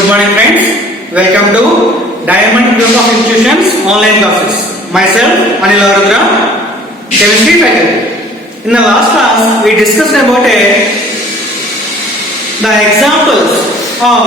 Good morning friends, welcome to Diamond Group of Institutions online classes. Myself Anil Arudra, chemistry faculty. In the last class we discussed about the examples of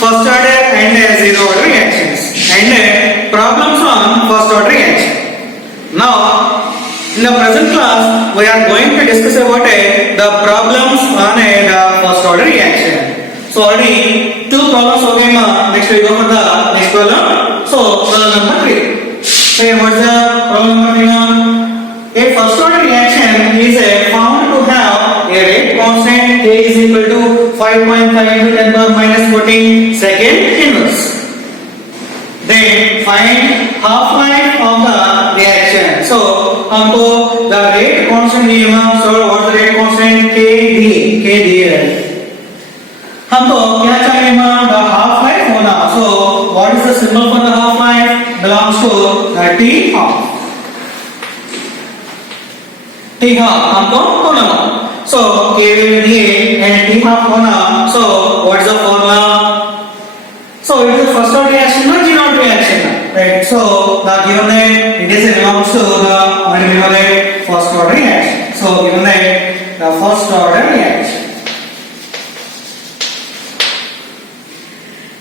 first order and zero order reactions and problems on first order reaction. Now in the present class we are going to discuss about the problems on the first order reaction. So already two problems हो गए माँ. Next we go for the next problem. So problem number 3. So here what's the problem number 3? A first order reaction is found to have a rate constant K is equal to 5.5 into 10 power minus 14 second inverse. Then find half life of the reaction. So हमको the rate constant दिया. So what's the rate constant? K दिया है. हमको क्या चाहिए मां? The half life होना. So what is the symbol for the half life? Belongs to T half. T half हमको होना. So K दिए and T half होना. So what is the formula? So it is the first order reaction or zero order reaction, right? So the given that it is belongs to the first order reaction. So given that the first order reaction.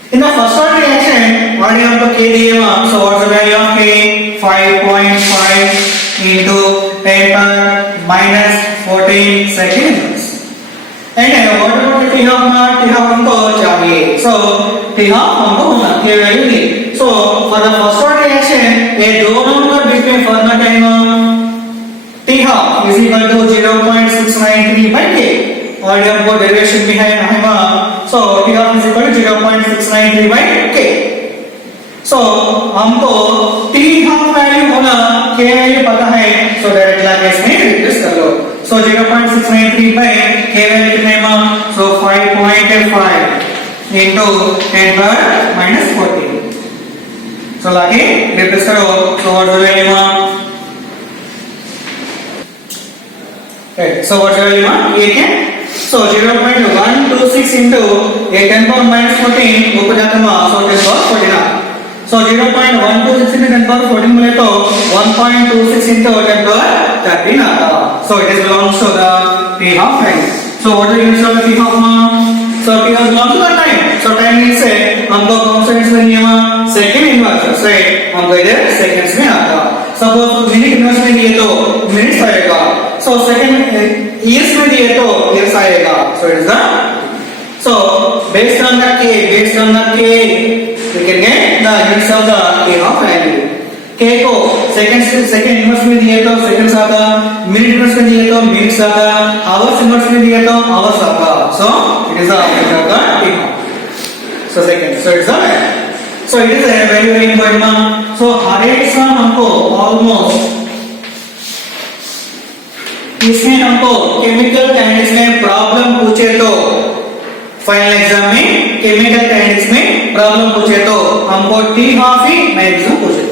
In the first order reaction, what do you have to K diye ma? So what's the value of K? 5.5 into 10 power minus 14 seconds. And what about the T half ma? T half हमको चाहिए. So T half हमको होना K value नहीं. So for the first order reaction, ये दोनों का बीच में formula क्या है? T half is equal to 0.693 by K. और ये हमको डेरिवेशन भी है ना. So T half is equal to 0.693 by K. So हमको T half वैल्यू होना K वैल्यू पता है. So डायरेक्ट लाके इसमें रिप्लेस कर लो. So 0.693 by K वैल्यू कितने है? So 5.5 into 10 power minus 14. So लाके रिप्लेस करो. So what the value है? Right. So what the value है? ये क्या? So 0.126 into a 10 power minus 14 ऊपर जाता है. So 10 power 14. So 0.126 into 10 power 14 मिले तो 1.26 into 10 power 13 आता. So it is belongs to the T half time. So what is the units of the T half ma? So T half belongs to the time. So time means हमको constants में नहीं है second inverse. Right? हमको इधर seconds में आता. Suppose minute inverse में दिए तो minutes आएगा. So second years में दिए तो years आएगा. So it is the based on the K we can get the units of the T half value. K को second inverse में दिए तो seconds आता, minute inverse में दिए तो minutes आता, hours inverse में दिए तो hours आता. So it is the unit of the T half. So second. So it is the so it is a very important. So हर एक सम हमको almost इसमें हमको केमिकल काइनेटिक्स में प्रॉब्लम पूछे तो फाइनल एग्जाम में केमिकल काइनेटिक्स में प्रॉब्लम पूछे तो हमको टी हाफ ही मैक्सिमम पूछे.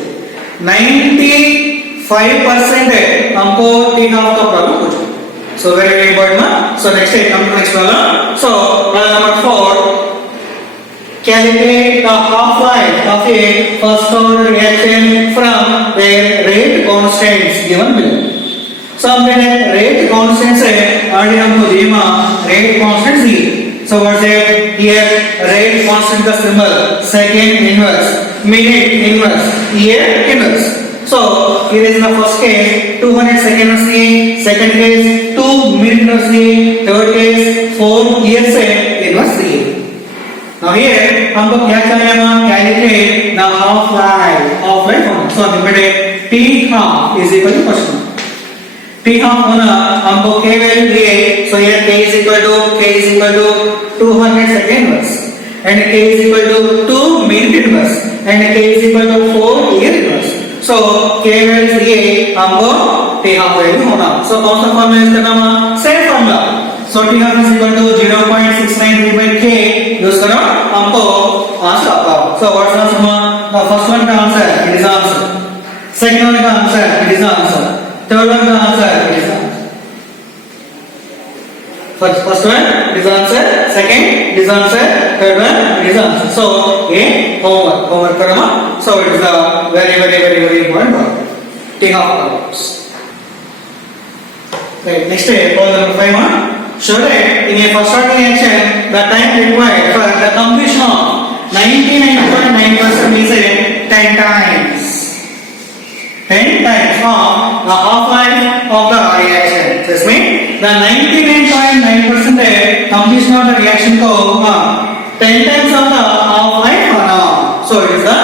95% हमको टी हाफ का प्रॉब्लम पूछे. So very important. So next problem. So problem number 4. Calculate the half-life of a first-order reaction from their rate constants given below. So हमने rate constants है already हमको दिया rate constants he. So what's it here? Rate constant का symbol second inverse, minute inverse, year inverse. So here is the first case 200 seconds है, second case 2 minutes है, third case 4 years है inverse है. Now here हमको क्या चाहिए calculate the half life होना. So हमने T half is equal to question. T half होना हमको K वैल्यू दिए. So here K is equal to 200 second inverse and K is equal to 2 minute inverse and K is equal to 4 year inverse. So K value दिए हमको T half value होना. So कौन सा formula use करना? Same formula. So T half is equal to 0.693 by K use करो हमको answer आता. So what's the answer? The first one का answer it is answer. Second one का answer it is answer. Third one का answer it is answer. First one is answer, second is answer, third one is answer. So A homework karama. So it is a very important one. Take off problems. Okay, next problem number 5 one. Show that in a first order reaction the time required for the completion of 99.9% is 10 times. 10 times of the half-life of the reaction. This means the 99.9% completion of the reaction ko 10 times of the half-life or no. So it is the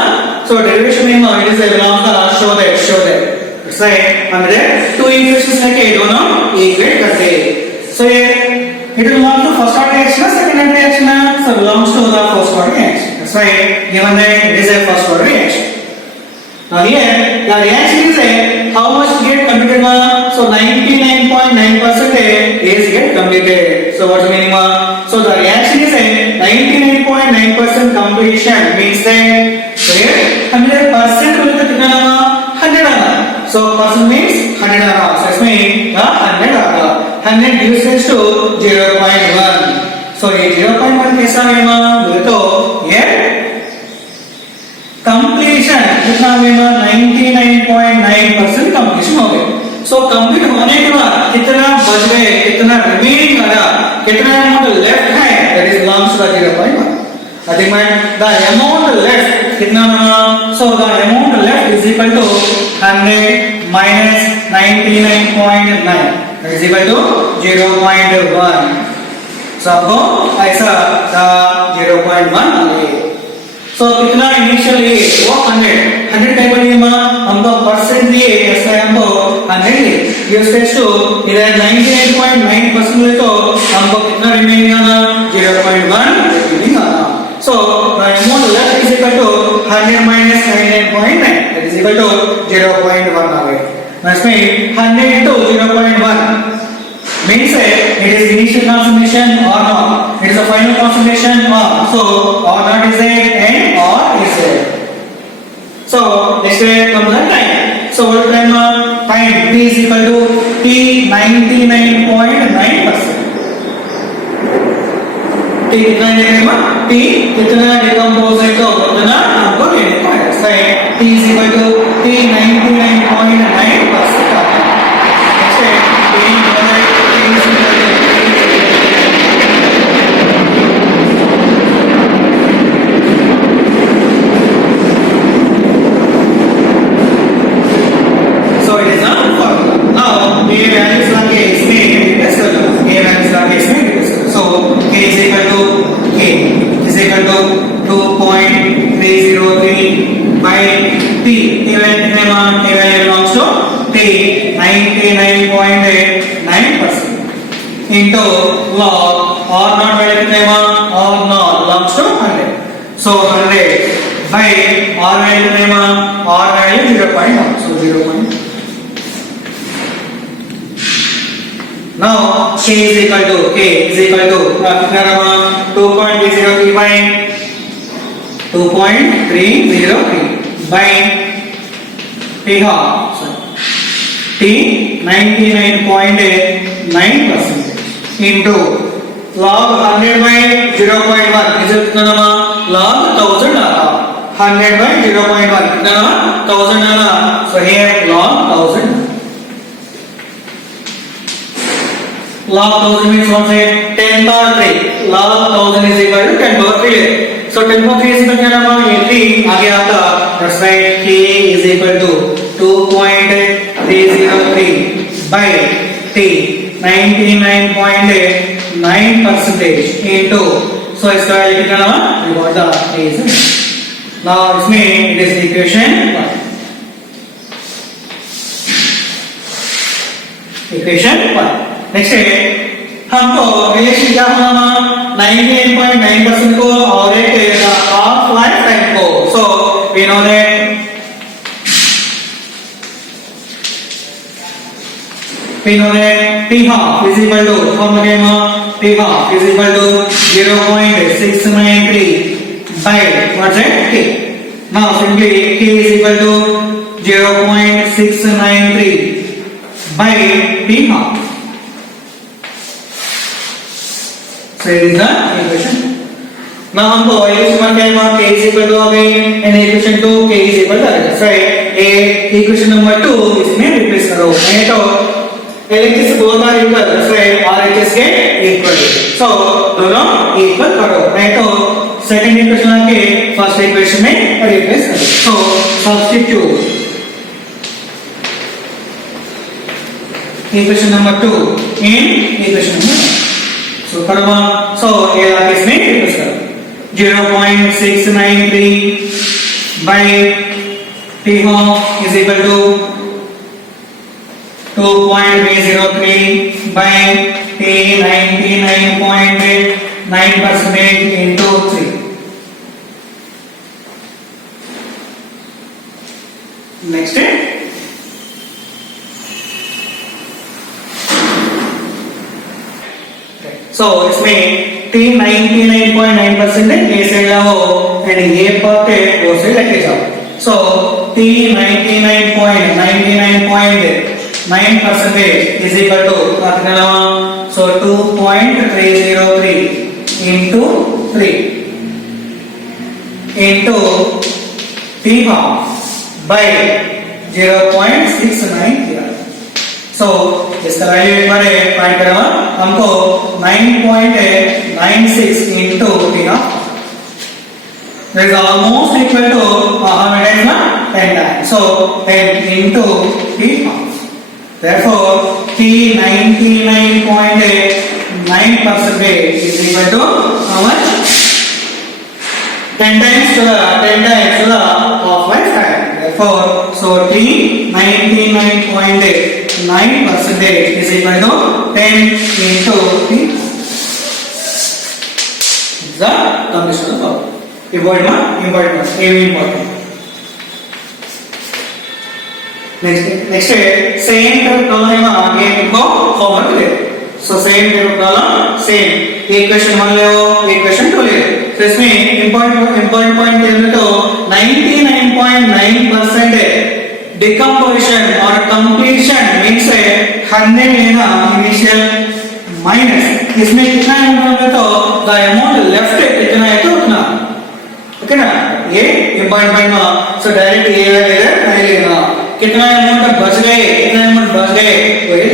derivation name it is belongs the show that. It's like under two equations like I don't know equate karte. So here it belongs to first order reaction, second order reaction. So belongs to the first order reaction. That's why given that it is a first order reaction. Now here the reaction is how much get completed? So 99.9% is get completed. So what's the meaning? So the reaction is 99.9% completion means that so here 100% will be 100. So percent means 100. So it means the 100 gives us to 0.1. So ये 0.1 कैसा है बोले तो ये completion कितना हुआ 99.9% completion हो गया. So complete होने के बाद कितना बच गए, कितना remaining आया, कितना amount left है, that is belongs to the 0.1. I think the amount left कितना so the amount left is equal to 100 minus 99.9 that is equal to 0.1. So आपको ऐसा 0.1 आ गया. So कितना इनिशियली वो 100 टाइप में हमको परसेंट दिए ऐसा हमको 100 गिव्स टू इधर 99.9% ले तो हमको कितना रिमेनिंग आना 0.1 रिमेनिंग आना. So the amount left is equal to 100 minus 99.9 that is equal to 0.1 आ गया. That means 100 into 0.1 means it is initial concentration or not. It is a final concentration or so or not is it and or is it. So next comes the time. So what time T is equal to T 99.9%. T कितना देगा T कितना decompose है तो उतना हमको लेने पड़ेगा. So T is equal to T 99.9%. Into log or not value कितना or not belongs to 100. So 100 by or value कितना or value 0.1. So 0.1. Now k is equal to 2.303 by 2.303 by T half. T 99.9% into log 100 by 0.1 is it कितना log 1000 आता 100 by 0.1 कितना 1000 आता. So here log 1000 log 1000 means what say 10 power 3 log 1000 is equal to 10 power 3. So 10 power 3 is equal to ये 3 आगे आता. That's why k is equal to 2.303 by T 99.9% into so इसका कितना we got the reason. Now इसमें it is equation 1. Equation 1. Next है हमको relation क्या होना 99.9% को और एक half life time को. So we know that T half is equal to formula T half is equal to 0.693 by what's it K. Now simply K is equal to 0.693 by T half. So it is the equation. Now हमको equation क्या है? K is equal to again and equation 2 K is equal to again. So a equation number 2 इसमें replace करो. नहीं तो LHS both are equal. So RHS get equal. So दोनों equal करो. नहीं तो second equation आके first equation में replace करो. So substitute equation number 2 in equation number 1. So karma, so ये आगे इसमें replace करो. 0.693 by T half is equal to 2.303 by T 99.9% into 3. Next step. So इसमें T 99.9% A साइड लाओ and ये पार्ट है वो साइड लेके जाओ. So T 99.9% is equal to कितना लाओ? So 2.303 into 3 into T half by 0.690. So इसका वैल्यू एक बार फाइंड करना हमको 9.96 into T half. That is almost equal to how many times? 10 times. So 10 into T half. Therefore T 99.9% is equal to how much? 10 times to the half by 5. Therefore, so T 99.9% is equal to 10 into T. The completion of the problem. Important. Next same type problem again को homework ले. So same type problem same equation 1 ले लो equation 2 ले लो. So इसमें important point क्या है तो 99.9% decomposition or completion means 100 लेना initial minus इसमें कितना amount है तो the amount left कितना है तो उतना. ओके ना ये important point में so direct ये वैल्यू नहीं लेना. कितना अमाउंट बच गए वो ये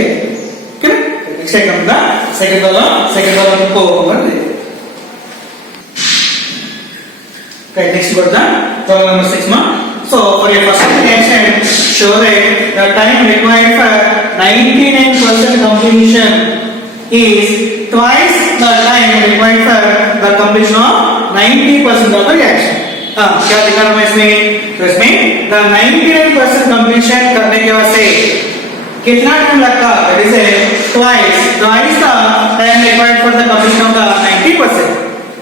ओके नेक्स्ट सेकंड वाला को over they. Okay, next problem number 6 ma. So for your first reaction show that the time required for 99% completion is twice the time required for the completion of 90% of the reaction. क्या दिखाना है इसमें? तो इसमें the 99% completion करने के वास्ते कितना टाइम लगता? That is twice the time required for the completion of the 90%.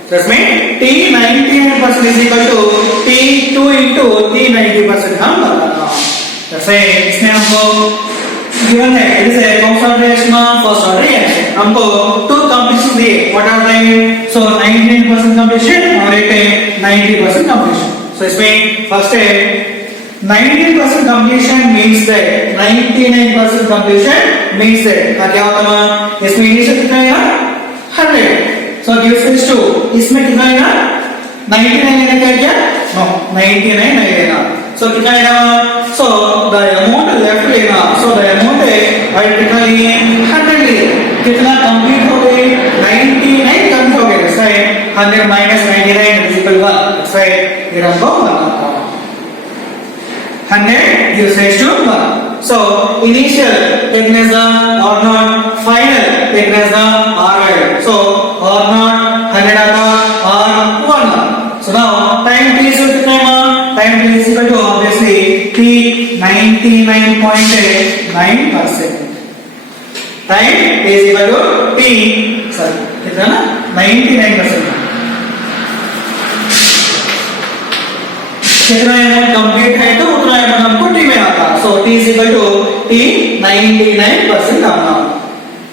तो इसमें T 99% is equal to T2 into T 90% हम बताना. जैसे इसमें हमको given है it is a first order reaction first order reaction. हमको two completion दिए. What are they? So 99% completion और एक 90% completion. So इसमें first है 99% completion means that 99% completion means that क्या होता है? इसमें initial कितना है? 100. So gives rise to इसमें कितना है? 99 लेना क्या? No, 99 नहीं लेना. So कितना है? So the amount left लेना. So the amount है और कितना लिए? 100 लिए. कितना complete हो गए? 99 complete हो गए. So 100 minus 99 is equal to 1. So ये हमको बनाना. 100 gives rise to 1. So initial taken as the R naught, final taken as the R value. So R naught 100 आता R 1. So now time t is कितना है? Time t is equal to obviously t 99.9%. Time is equal to t sorry कितना ना 99%. कितना amount complete है तो उतना amount हमको टी में आता. So T is equal to T 99% आना.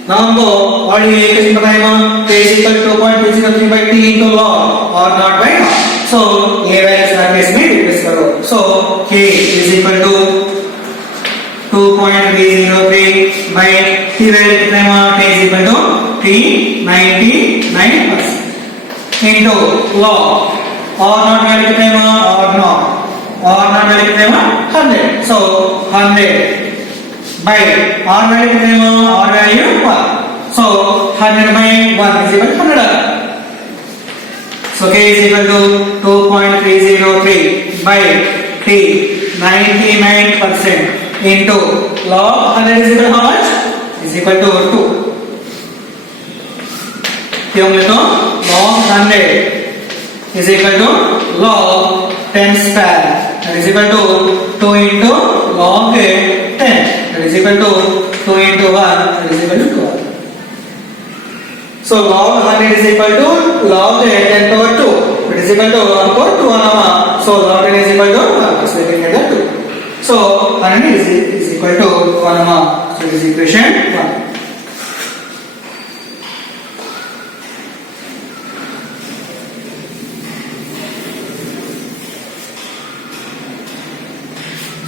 नाउ हमको और ये इक्वेशन बताएगा T is equal to 2.303 by T into log और नॉट बाय. सो ये वैल्यूज रख के इसमें रिप्लेस करो. So k is equal to 2.303 by t value कितना है? t is equal to T 99% into log R naught value कितने में R naught value कितने में 100 so 100 by R value कितने में R value 1 so 100 by 1 is equal to 100 so K is equal to 2.303 by T 99% into log 100 is equal to how much is equal to 2 क्यों में तो log 100 is equal to log 10 square that is equal to 2 into log 10 that is equal to 2 into 1 that is equal to 12 so log 100 is equal to log 10 power 2 that is equal to 1 power 2 so log 10 is equal to 1 so we can get that 2 so 100 is equal to 1 so this is equation 1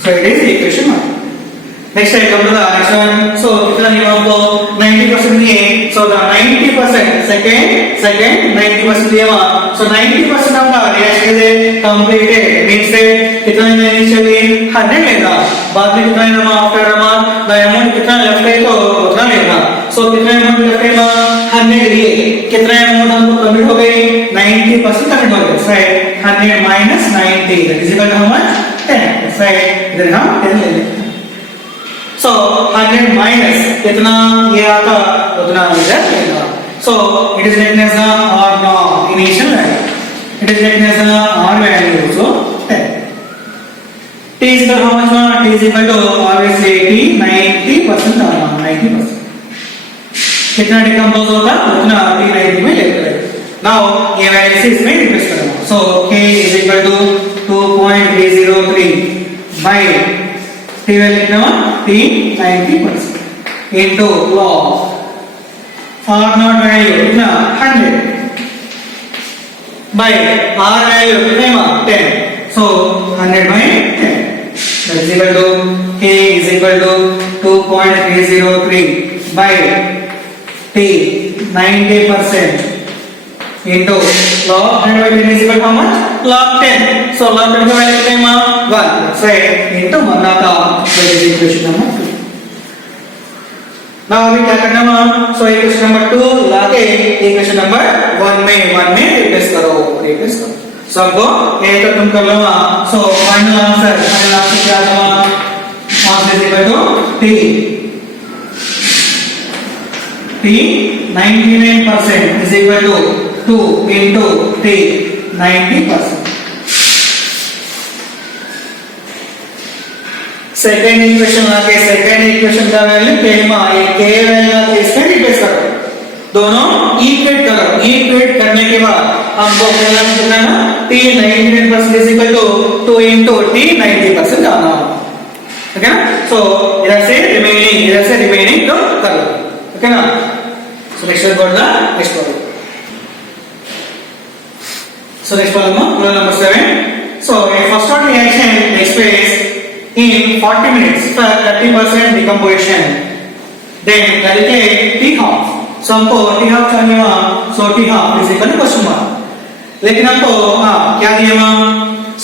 so it is equation 1 next I come to the next one so कितना नियम आपको 90% दिए so the 90% second 90% दिया हुआ so 90% आपका reaction is completed means से कितना initially 100 लेगा बाद में कितना लेना after the amount कितना left है तो उतना लेगा so कितना amount left है 100 लिए कितना amount हमको complete हो गई 90% complete हो गया right 100 minus 90 that is equal to how much 10 right इधर हम 10 ले लेंगे so 100 minus कितना ये आता उतना इधर लेगा so it is written as the R naught initial value it is written as the R value also 10 T is equal to how much T is equal to obviously T 90% आना 90% कितना decompose होता उतना T 90 में लेकर now ये value से इसमें replace करूंगा so K is equal to 2.303 by T value कितना T 90% into log R naught value कितना 100 by R value कितने में 10 so 100 by 10 that is equal to K is equal to 2.303 by T 90% into log 100 by 10 is equal to how much log 10 so log 10 का value कितने में 1 so into 1 आता that is equation number 2 now अभी क्या करना है so equation number 2 लाके equation number 1 में replace करो so हमको ये तो तुम कर लो so final answer क्या होगा answer is equal to T 99% is equal to 2 into T 90% second equation आके सेकेंड इक्वेशन का वैल्यू k में आए k वैल्यू आके इसमें रिप्लेस करो दोनों इक्वेट करो इक्वेट करने के बाद हमको क्या करना है t 99% is equal to 2 into t 90% आना ओके ना सो इधर से रिमेनिंग तो कर लो ओके ना so next go the next problem so next problem problem number 7 so a first order reaction takes place in 40 minutes for 30% decomposition then calculate t half so हमको t half चाहिए वहां so t half is equal to question mark लेकिन हमको क्या दिया वहां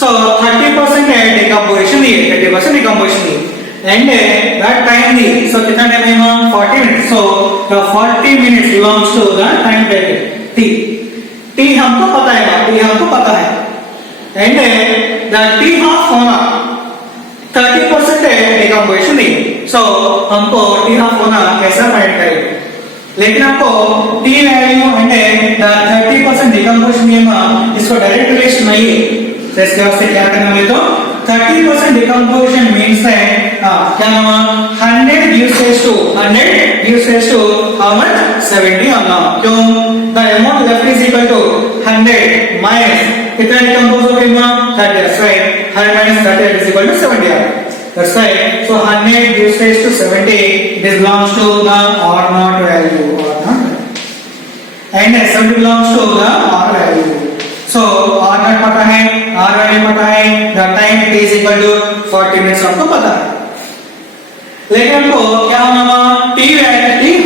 so 30% है decomposition दिए 30% decomposition दिए and that time दिए so कितना टाइम है वहां 40 minutes so the 40 minutes belongs to the time period t t हमको पता है and the t half होना 30% है decomposition नहीं so हमको t half होना कैसा फाइंड करेंगे लेकिन आपको t value and the 30% decomposition नियम इसको डायरेक्ट रिलेशन नहीं है तो इसके वास्ते क्या करना है तो 30% decomposition means है क्या नाम 100 gives rise to how much 70 आना क्यों the amount left is equal to 100 minus कितना डिकम्पोज हो गया 30 that's right 100 minus 30 is equal to 70 that's right so 100 gives rise to 70 this belongs to the R naught value and 70 belongs to the R value so R naught पता है R value पता है the time t is equal to 40 minutes आपको पता है लेकिन हमको क्या होना t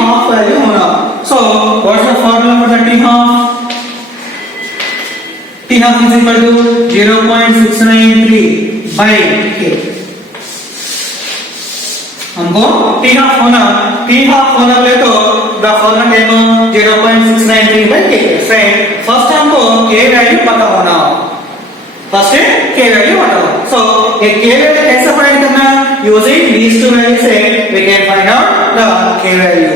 half value होना So what's the formula for the T half? T half is equal to 0.693 by K. हमको T half होना ले तो the formula क्या है 0.693 by K. Friend, first हमको K value पता होना. First है K value पता होना. So ये K value कैसे find करना? Using these two values से we can find out the K value.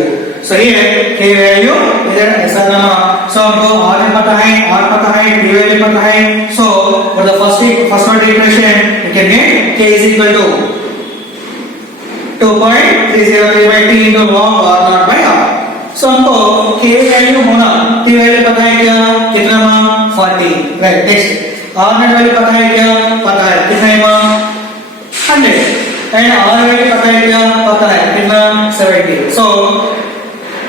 So here K value इधर ऐसा नाम. So हमको R पता है, T value पता है. So for the first order equation we can get K is equal to 2.303 by T into log R naught by R. So हमको K value होना, T value पता है क्या? कितना माँ? 40. Right. Next R naught value पता है क्या? पता है. कितना है माँ? 100. And R value पता है क्या? पता है. कितना? 70. So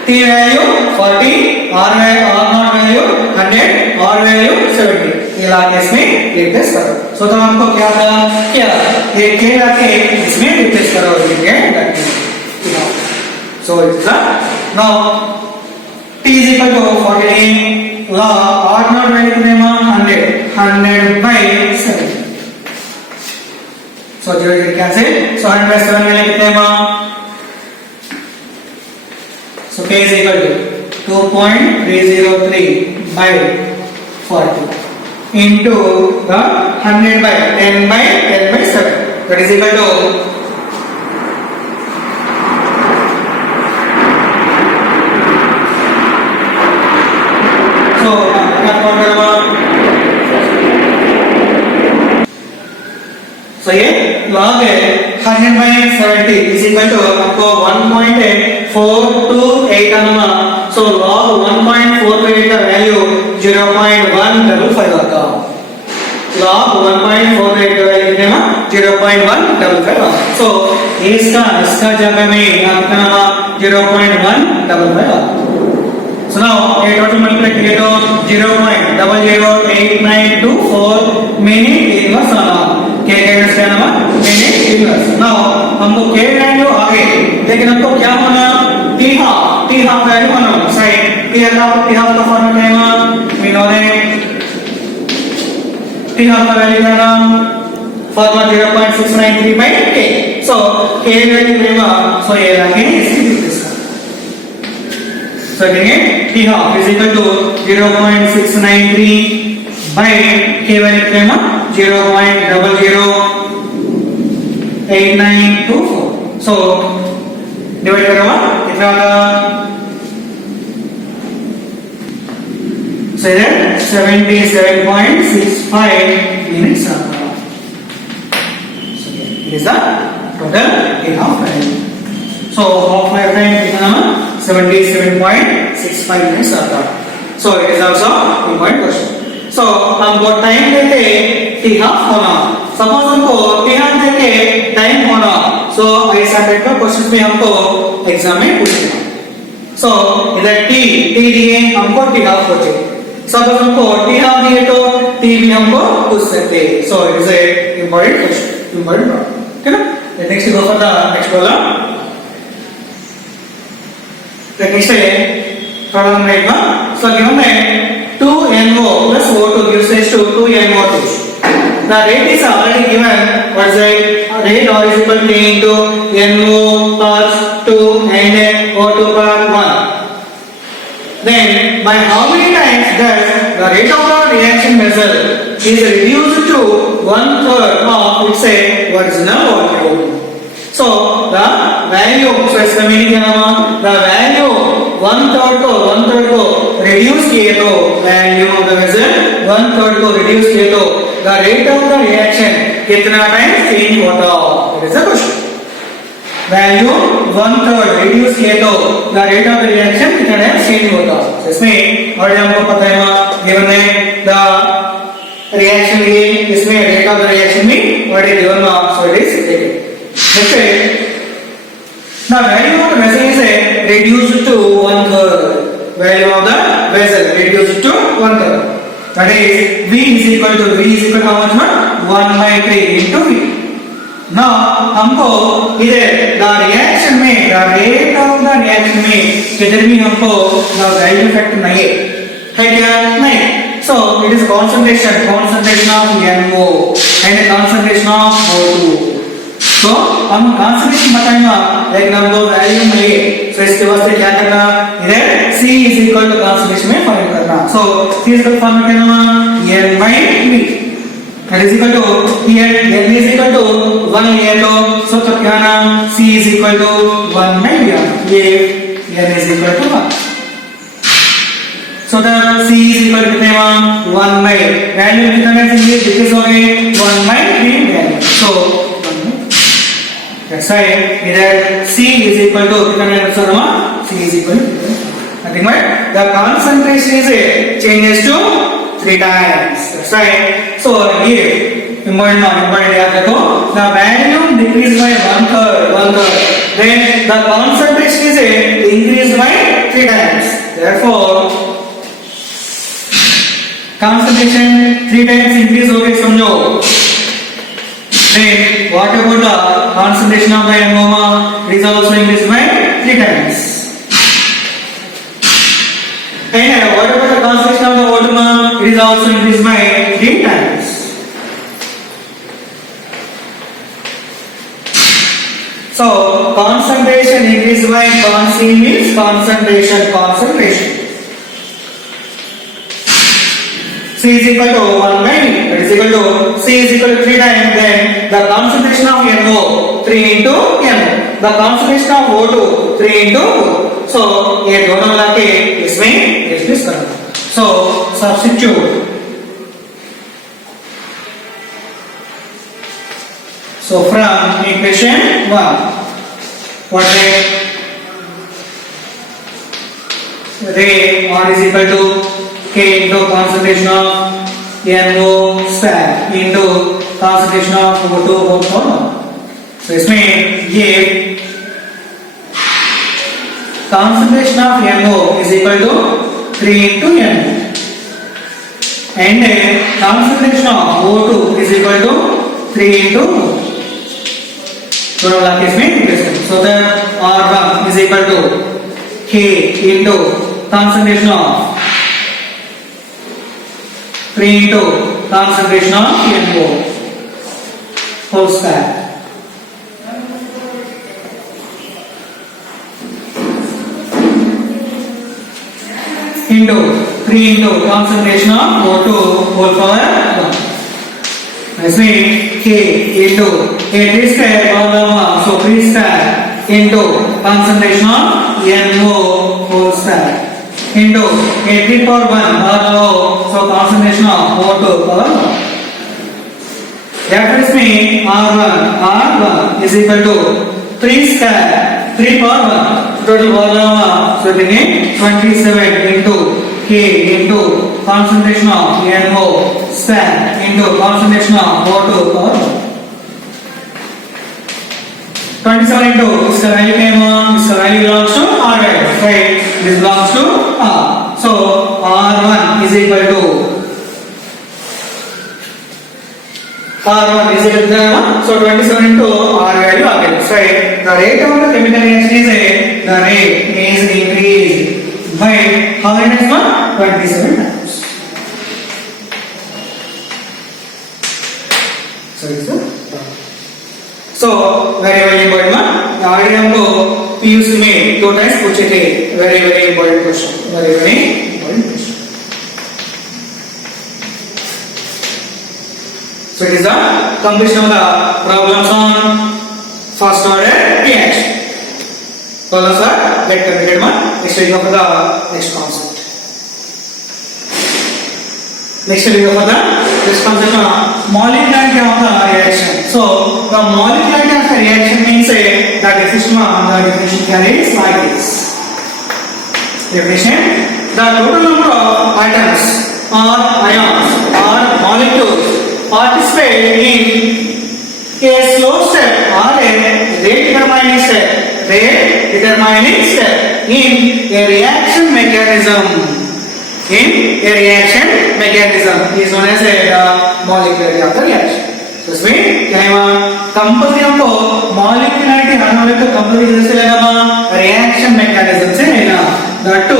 T value 40, R naught value 100, R value 70. ये लाके इसमें रिप्लेस करो. So तो हमको क्या था? क्या? ये K लाके इसमें रिप्लेस करो. So it's now T is equal to 40. Log R naught value कितने माँ? 100 by 7. So जो ये क्या से? So 100 by 7 value कितने माँ? So K is equal to 2.303 by 40 into the 100 by 10 by 7. That is equal to so ये log है 100 by 70 is equal to आपको 1.428 आना. So log 1.428 का वैल्यू 0.155 आता. log 1.428 का वैल्यू कितना है? 0.155. So इसका जगह में आपका नाम 0.155. So now ये total multiply किए तो 0.008924 minute inverse आना. K inverse क्या नाम? minute inverse. Now हमको K वैल्यू आ गई, लेकिन हमको क्या होना? T half वैल्यू होना. साइड T half का फॉर्मूला क्या है? we know that T half का वैल्यू क्या नाम? Formula 0.693 by K. So K value लेगा. So ये लाके इसकी रिप्लेस कर. So again T half is equal to 0.693 by K value कितना है? 0.008924. So डिवाइड करोगे कितना होगा? So that 77.65 minutes आता. So it is the total T half value. So half lifetime कितना? 77.65 minutes आता. So it is also important question. So हमको time देके T half होना. सपोज हमको T half देके टाइम होना. So ऐसा टाइप का क्वेश्चन में हमको एग्जाम में पूछना. So इधर T दिए हमको T half पूछे. सपोज हमको T half दिए तो T भी हमको पूछ सकते हैं. So it is a important question. Important problem. ठीक है? Next go for the next problem. The next problem right now. So given that 2NO plus O2 gives rise to 2NO2. The rate is already given. What is it? Rate R is equal to K into NO plus 2 and O2 plus 1. Then by how many times does the rate of the reaction vessel is reduced to 1/3 of its original volume? So the value, so इसका meaning क्या नाम? The value 1/3 को reduce किए तो value of the vessel 1/3 को reduce किए तो the rate of the reaction कितना time change होता? It is the question. Value 1/3 reduce किए तो the rate of the reaction कितना time change होता? So इसमें और हमको पता है given है the reaction ये इसमें rate of the reaction में already given so it is taken. Next the value of the vessel is reduced to 1/3. Value of the vessel reduced to 1/3. That is V is equal to how much? 1/3 into V. Now हमको इधर the reaction में the rate of the reaction में किधर भी हमको the value factor नहीं है क्या नहीं. So it is concentration of NO and concentration of O2. So हम concentration बताएंगे लेकिन हमको value नहीं है. So इसके वास्ते क्या करना इधर C is equal to concentration में फाइंड करना. So C is equal to formula क्या नाम N by V. That is equal to here N is equal to 1 here तो so तो क्या नाम C is equal to 1 by V. ये N is equal to 1. So the C is equal to कितने वहाँ 1 by value कितना है ये डिक्रीज हो गए 1 by 3 value. So that's why इधर C is equal to कितना है आंसर वहाँ C is equal to nothing but the concentration is changes to 3 times. That's right. So here important याद रखो the value decreased by 1/3 then the concentration is increased by 3 times. Therefore concentration 3 times increase हो गई समझो. Then what about the concentration of the NO? It is also increased by 3 times. And what about the concentration of the O2? It is also increased by 3 times. So concentration increased by C means concentration. C is equal to 1 by V. That is equal to C is equal to 3 times. Then the concentration of NO 3 into NO. The concentration of O2 3 into O. So ये दोनों मिला के इसमें discuss करना. So substitute. So from equation 1, what Ray R is equal to K into concentration of NO square into concentration of O2 whole power. So इसमें ये concentration of NO is equal to 3 into NO and concentration of O2 is equal to 3 into O. So the R1 is equal to K into concentration of 3 into concentration of NO whole square. Into 3 into concentration of O2 whole power 1. इसमें K into 3 square power 1, so 3 square into concentration of NO whole square into 3 power 1 power, so concentration of O2 power 1. Therefore इसमें R1 is equal to 3 square 3 power 1 total power, so it 27 into K into concentration of NO square into concentration of O2 power 27 into इसका value क्या है? इसका value belongs to R, right? This belongs to R. So R1 is equal to R1 is equal to so 27 into R value again. So the rate of the chemical reaction is the rate is increased by how many times? 27 times. So very important one. Already हमको PUC में 2 times पूछे थे. Very important question. Very important question. So it is the completion of the problems on first order reaction. Problems are get completed one. Next we go for the next concept. Next we go for the next concept of molecularity of the reaction. So the molecularity of the reaction means the definition carries like this. Definition: the total number of atoms or ions or molecules participate in a slow step or a rate determining step in a reaction mechanism. In a reaction mechanism is known as a molecularity of the reaction. इसमें क्या है compulsory हमको molecularity अनालिक compulsory कैसे लेना reaction mechanism से लेना that to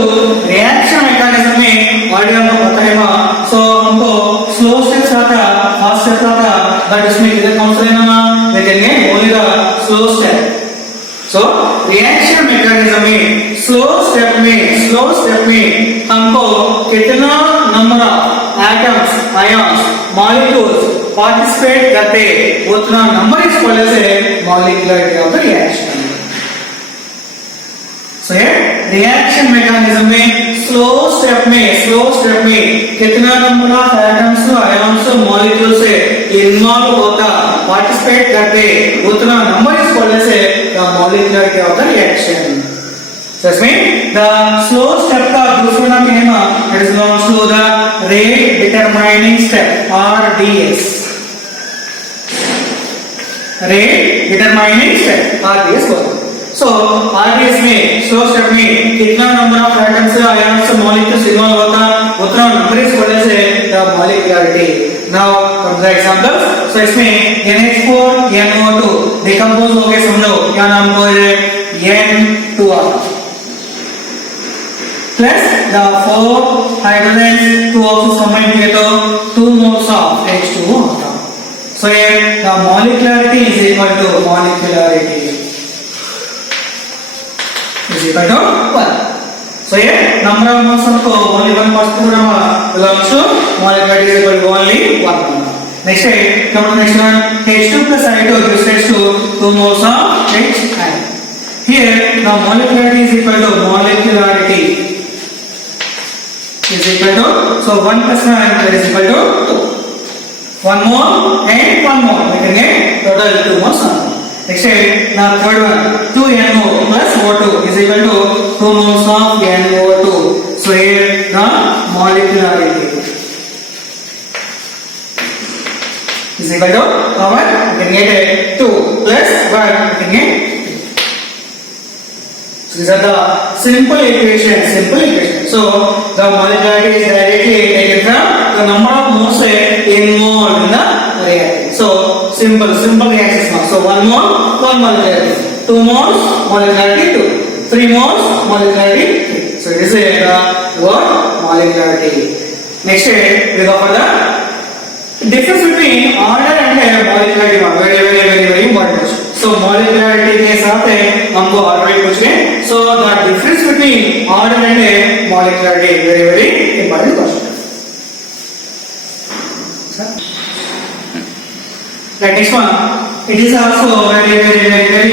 reaction mechanism में already हमको पता है सो हमको स्लो स्टेप्स आता फास्ट स्टेप आता बट इसमें किधर कौन सा लेना देखेंगे only the slow step so reaction mechanism में स्लो स्टेप में हमको कितना number of atoms ions molecules participate करते उतना नंबर इस वजह से molecularity of the reaction so ये रिएक्शन मैकेनिज्म में स्लो स्टेप में कितना number of atoms ions molecule से इन्वॉल्व होता पार्टिसिपेट करते उतना नंबर इस वजह से the molecularity of the reaction So this means the slow step का दूसरा नाम क्या है it is belongs to the rate determining step RDS rate determining step RDS बोलते हैं so RDS में slow step में कितना number of atoms ions molecules involved होता उतना number इस वजह से the molecularity now come the examples so इसमें NH4 NO2 decompose हो गए समझो क्या नाम को है N2R plus the 4 hydrogens 2 oxygens combined किए तो 2 moles of H2O होता so here the molecularity is equal to 1 so here number of moles हमको only 1 percent belongs to molecularity is equal to only 1 next come to next one H2 plus I2 gives rise to 2 moles of H here the molecularity is equal to molecularity is equal to so 1 plus 1 that is equal to 2 1 more and 1 more we can get total 2 more next now third one 2NO plus O2 is equal to 2 moles of NO2 so here the molecularity is equal to how much we can get 2 plus 1 we can get so these are the simple equations. So the molecularity is directly taken from the number of moles involved in the reaction. So simple reactions now. So 1 mole, 1 molecularity. 2 moles, molecularity 2. 3 moles, molecularity 3. So this is the word molecularity. Next we go for the difference between order and molecularity. Very important. So molecularity के साथ हमको order पूछे so the difference between order and molecularity very important question the next one it is also very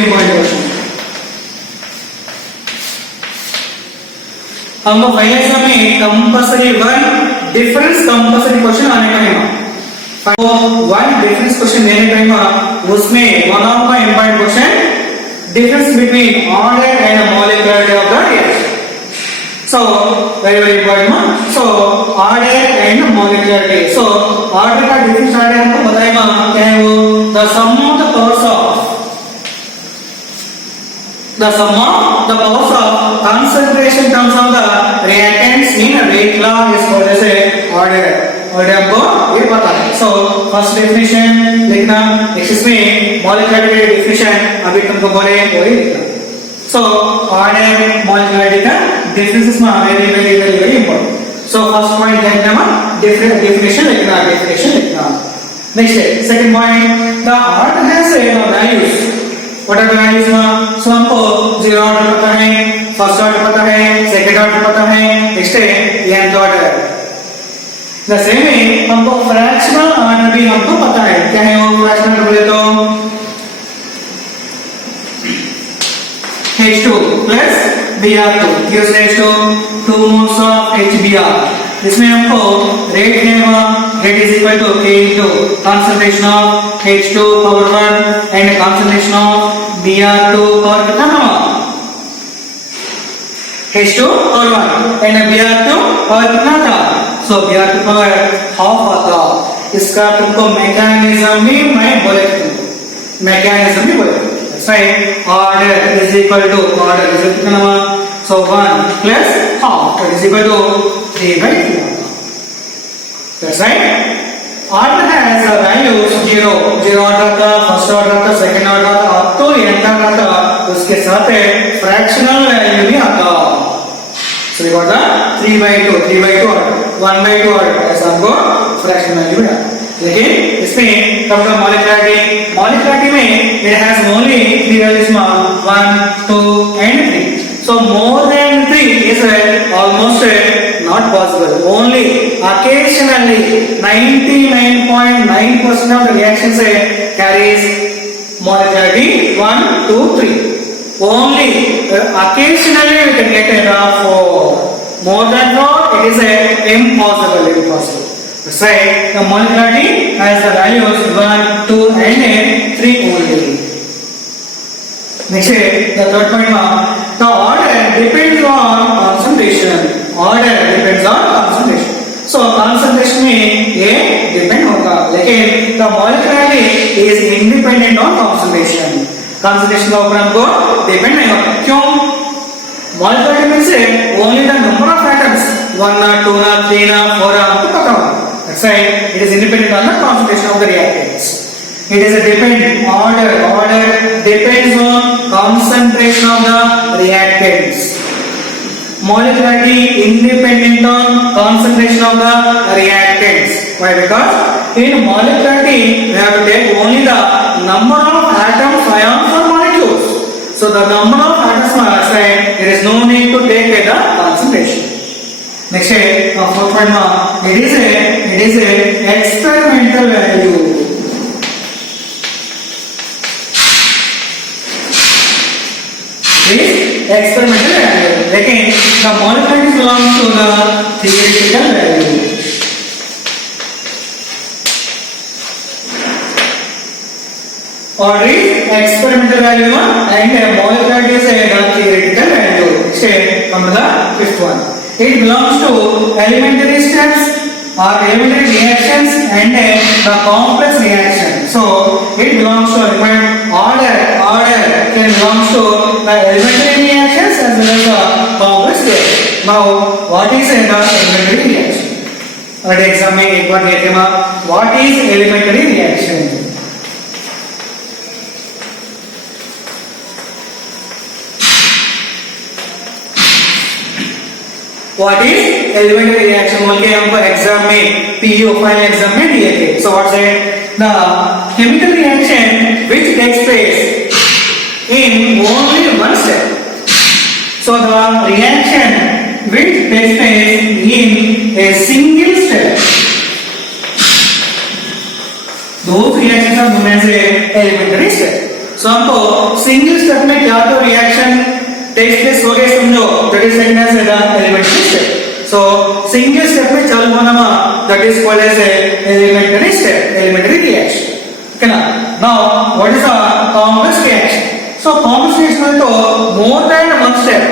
important question हमको पहले समय compulsory one difference compulsory question आने का है वन डिफरेंस क्वेश्चन देने टाइम उसमें one of the important question difference between order and molecularity of the reaction so very important so order and molecularity so order का difference order हमको बताएगा क्या है वो the sum of the powers of concentration terms of the reactants in rate law is called as order हमको ये पता है so first definition लिखना इसमें molecularity definition अभी तुमको बोले वही लिखना so order molecularity का differences में very important so first point लिखना definition लिखना next second point the order has values what are the values so हमको zero order पता है first order पता है second order पता है next nth order the same way हमको फ्रैक्शनल ऑर्डर भी हमको पता है क्या है वो फ्रैक्शनल बोले तो H2 plus Br2 gives rise to 2 moles of HBr इसमें हमको rate है rate is equal to K into concentration of H2 power 1 and concentration of Br2 power कितना है H2 power 1 and Br2 power कितना था so Br2 power half आता इसका तुमको मैकेनिज्म भी मैं बोले that's right order is equal to order is कितना हुआ so 1 plus half that is equal to 3/2 that's right order has has the values 0, 0 order का, first order का, second order का, up to n order का, उसके साथ fractional value भी आता। So we got the 3 by 2, 3 by 2 order, 1 by 2 order, ऐसा हमको fractional value मिला। लेकिन इसमें कब का molecularity में it has only 3 values 1, 2 and 3. So more than 3 is almost not possible. Only occasionally 99.9% of the reactions carries molecularity 1, 2, 3. Only occasionally we can get a 4. More than 4 it is impossible. That's why the molecularity has the values 1, 2 and 3 only. Next, the third point, the order depends on concentration. Order depends on concentration. So concentration में ये depend होगा, लेकिन the molecularity is independent on concentration. Concentration का ऊपर हमको depend नहीं होगा। क्यों? Molecularity means only the number of atoms, 1 ना, 2 ना, 3 ना, 4 ना, हमको पता होगा। That's why it is independent on the concentration of the reactants. It is a dependent order depends on concentration of the reactants. Molecularity independent on concentration of the reactants. Why? Because in molecularity we have to take only the number of atoms, ions or molecules. So the number of atoms are assigned. There is no need to take the concentration. Next, fourth one, it is a experimental value. Experimental value. Again, the molecularity belongs to the theoretical value. Order is experimental value and molecularity is the theoretical value. Say, come to the fifth one. It belongs to elementary steps or elementary reactions and the complex reaction. So it belongs to order can belongs to the elementary reactions as well as the complex reaction. Now what is the elementary reaction? At exam में एक बार देखें what is elementary reaction? What is elementary reaction? बोल के हमको exam में PU final exam में दिए थे. So what's it? The chemical reaction which takes place in only one step. So the reaction which takes place in a single step. Those reactions are known as elementary step. So हमको single step में क्या तो reaction takes place हो गए समझो, that is taken as the elementary step. So single step में चालू होना that is called as a elementary step, elementary reaction. Okay ना? Now what is a complex reaction? So complex reaction है तो more than one step,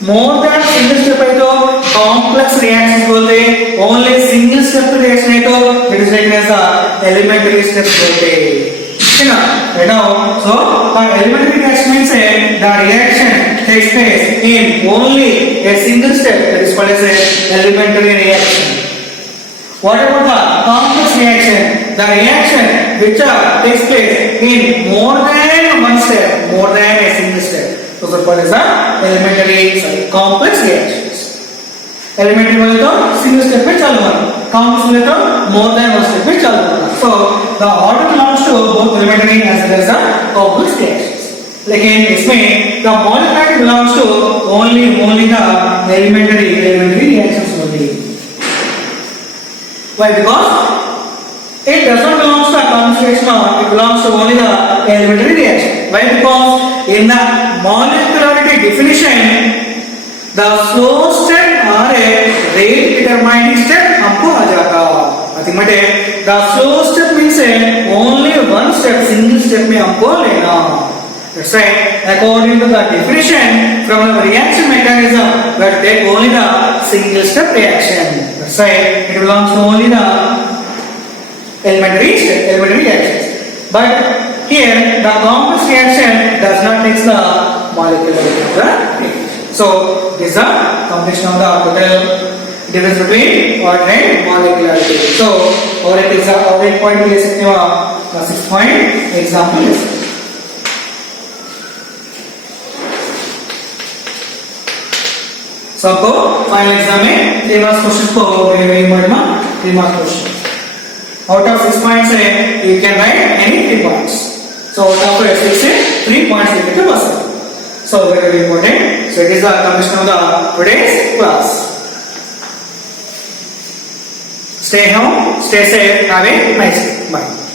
more than single step है तो complex reactions बोलते हैं. Only single step reaction है तो that is taken as the elementary step बोलते हैं. Okay ना? Right now, so elementary reaction means the reaction takes place in only a single step, that is called as a elementary reaction. What about the complex reaction? The reaction which takes place in more than one step, more than a single step. Those are called as the complex reactions. Elementary बोले तो single step में चालू होना, complex बोले तो more than one step में चालू होना. So the order belongs to both elementary as well as the complex reactions. लेकिन इसमें the molecularity belongs to only the elementary reactions only. Why? Because it does not belong to the complex reaction, it belongs to only the elementary reaction. Why? Because in the molecularity definition, the slow step or a rate determining step हमको आ जाता. अतिमटे the slow step means only one step, single step में हमको लेना. That's right. According to the definition from the reaction mechanism, we have to take only the single step reaction. That's right. It belongs to only the elementary reactions. But here the complex reaction does not take the molecular weight of the reaction. So this is the completion of the total difference between ordinate molecularity. So और एक point ले सकते हो आप 6 point example ले सकते हो. So आपको फाइनल एग्जाम में 3 मार्क्स क्वेश्चन को very important 3 marks question. Out of 6 points you can write any 3 points. So out of 6 से 3 points लिख के बस. So very important. So it is the completion of the today's class. Stay home, stay safe, have a nice day. Bye.